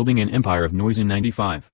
building an empire of noise in '95.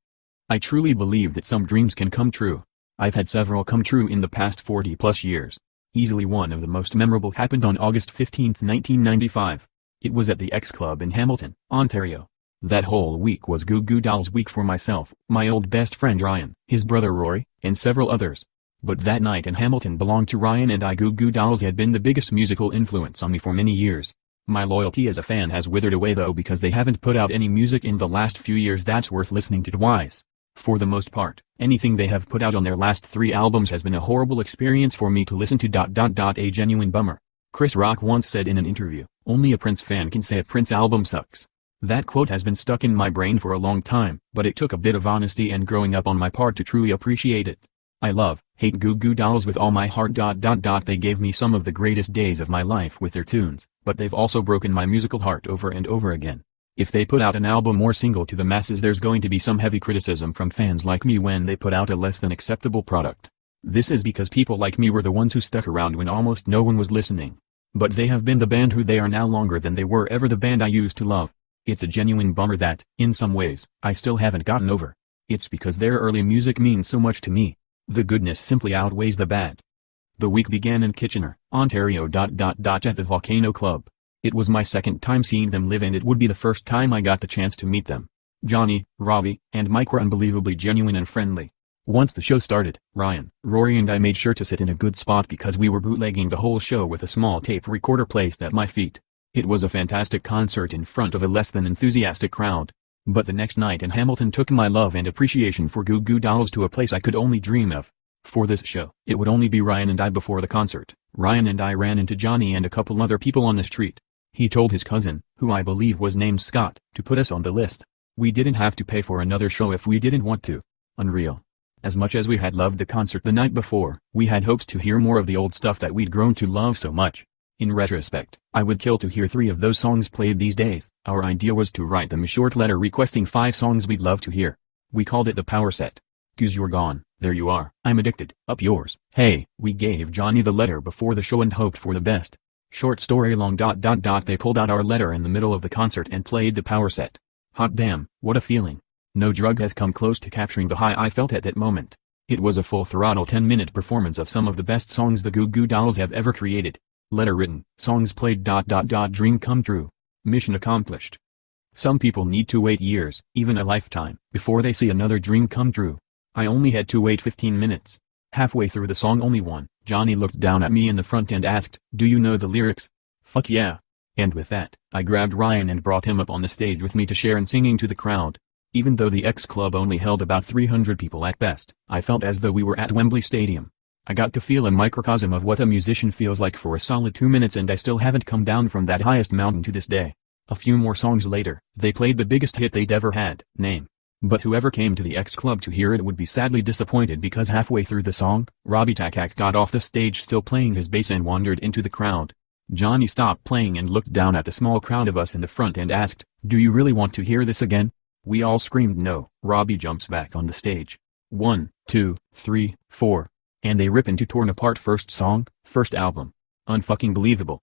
I truly believe that some dreams can come true. I've had several come true in the past 40 plus years. Easily one of the most memorable happened on August 15, 1995. It was at the X Club in Hamilton, Ontario. That whole week was Goo Goo Dolls week for myself, my old best friend Ryan, his brother Rory, and several others. But that night in Hamilton belonged to Ryan and I. Goo Goo Dolls had been the biggest musical influence on me for many years. My loyalty as a fan has withered away though because they haven't put out any music in the last few years that's worth listening to twice. For the most part, anything they have put out on their last 3 albums has been a horrible experience for me to listen to. A genuine bummer. Chris Rock once said in an interview, "Only a Prince fan can say a Prince album sucks." That quote has been stuck in my brain for a long time, but it took a bit of honesty and growing up on my part to truly appreciate it. I hate Goo Goo Dolls with all my heart. They gave me some of the greatest days of my life with their tunes, but they've also broken my musical heart over and over again. If they put out an album or single to the masses, there's going to be some heavy criticism from fans like me when they put out a less than acceptable product. This is because people like me were the ones who stuck around when almost no one was listening. But they have been the band who they are now longer than they were ever the band I used to love. It's a genuine bummer that, in some ways, I still haven't gotten over. It's because their early music means so much to me. The goodness simply outweighs the bad. The week began in Kitchener, Ontario. At the Volcano Club. It was my second time seeing them live and it would be the first time I got the chance to meet them. Johnny, Robbie, and Mike were unbelievably genuine and friendly. Once the show started, Ryan, Rory and I made sure to sit in a good spot because we were bootlegging the whole show with a small tape recorder placed at my feet. It was a fantastic concert in front of a less than enthusiastic crowd. But the next night in Hamilton took my love and appreciation for Goo Goo Dolls to a place I could only dream of. For this show, it would only be Ryan and I before the concert. Ryan and I ran into Johnny and a couple other people on the street. He told his cousin, who I believe was named Scott, to put us on the list. We didn't have to pay for another show if we didn't want to. Unreal. As much as we had loved the concert the night before, we had hoped to hear more of the old stuff that we'd grown to love so much. In retrospect, I would kill to hear 3 of those songs played these days. Our idea was to write them a short letter requesting 5 songs we'd love to hear. We called it the Power Set. 'Cause you're gone, there you are, I'm addicted, up yours, hey. We gave Johnny the letter before the show and hoped for the best. Short story long. They pulled out our letter in the middle of the concert and played the Power Set. Hot damn, what a feeling. No drug has come close to capturing the high I felt at that moment. It was a full throttle 10-minute performance of some of the best songs the Goo Goo Dolls have ever created. Letter written, songs played. Dream come true. Mission accomplished. Some people need to wait years, even a lifetime, before they see another dream come true. I only had to wait 15 minutes. Halfway through the song only one, Johnny looked down at me in the front and asked, "Do you know the lyrics?" Fuck yeah. And with that, I grabbed Ryan and brought him up on the stage with me to share in singing to the crowd. Even though the X Club only held about 300 people at best, I felt as though we were at Wembley Stadium. I got to feel a microcosm of what a musician feels like for a solid 2 minutes and I still haven't come down from that highest mountain to this day. A few more songs later, they played the biggest hit they'd ever had, Name. But whoever came to the X Club to hear it would be sadly disappointed because halfway through the song, Robbie Takak got off the stage still playing his bass and wandered into the crowd. Johnny stopped playing and looked down at the small crowd of us in the front and asked, "Do you really want to hear this again?" We all screamed no. Robbie jumps back on the stage. 1, 2, 3, 4. And they rip into Torn Apart first song, first album. Unfucking believable.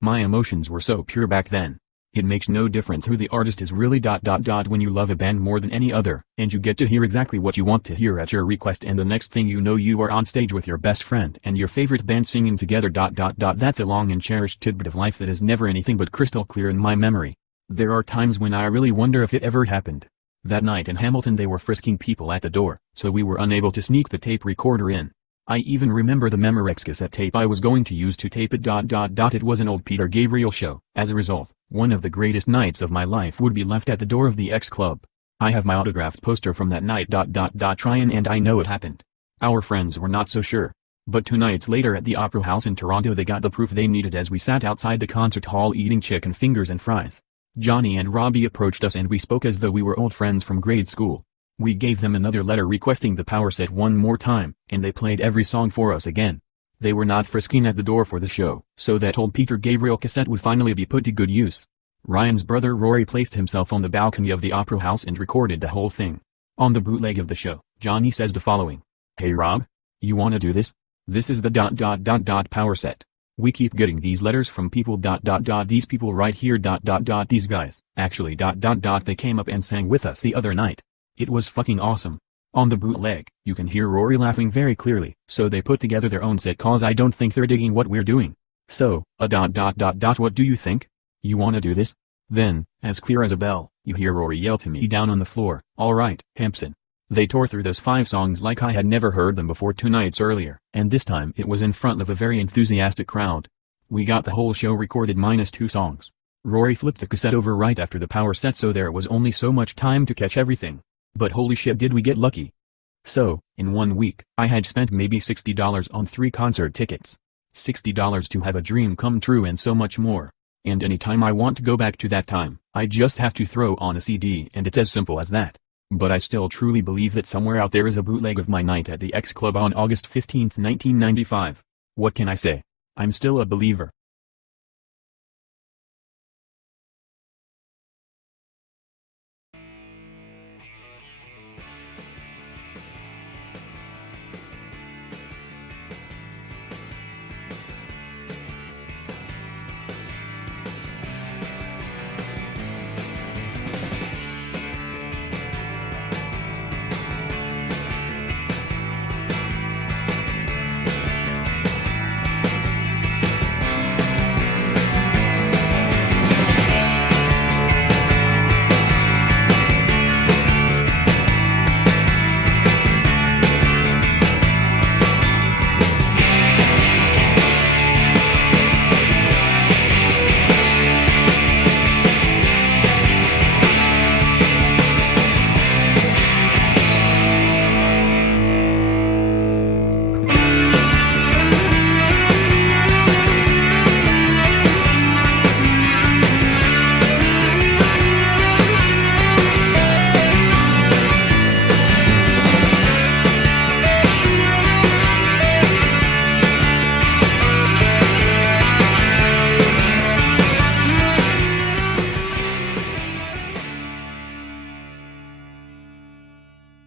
My emotions were so pure back then. It makes no difference who the artist is really. When you love a band more than any other, and you get to hear exactly what you want to hear at your request and the next thing you know you are on stage with your best friend and your favorite band singing together. That's a long and cherished tidbit of life that is never anything but crystal clear in my memory. There are times when I really wonder if it ever happened. That night in Hamilton they were frisking people at the door, so we were unable to sneak the tape recorder in. I even remember the Memorex cassette tape I was going to use to tape it. It was an old Peter Gabriel show. As a result, one of the greatest nights of my life would be left at the door of the X Club. I have my autographed poster from that night. Ryan and I know it happened. Our friends were not so sure. But 2 nights later at the Opera House in Toronto they got the proof they needed as we sat outside the concert hall eating chicken fingers and fries. Johnny and Robbie approached us and we spoke as though we were old friends from grade school. We gave them another letter requesting the Power Set one more time, and they played every song for us again. They were not frisking at the door for the show, so that old Peter Gabriel cassette would finally be put to good use. Ryan's brother Rory placed himself on the balcony of the Opera House and recorded the whole thing. On the bootleg of the show, Johnny says the following. "Hey Rob? You wanna do this? This is the Power Set. We keep getting these letters from people ... These people right here ... These guys. Actually ... They came up and sang with us the other night. It was fucking awesome. On the bootleg, you can hear Rory laughing very clearly. So they put together their own set cause I don't think they're digging what we're doing. So, what do you think? You wanna do this? Then, as clear as a bell, you hear Rory yell to me down on the floor, "Alright, Hampson." They tore through those 5 songs like I had never heard them before 2 nights earlier, and this time it was in front of a very enthusiastic crowd. We got the whole show recorded minus 2 songs. Rory flipped the cassette over right after the power set so there was only so much time to catch everything. But holy shit did we get lucky. So, in 1 week, I had spent maybe $60 on 3 concert tickets. $60 to have a dream come true and so much more. And anytime I want to go back to that time, I just have to throw on a CD and it's as simple as that. But I still truly believe that somewhere out there is a bootleg of my night at the X Club on August 15, 1995. What can I say? I'm still a believer.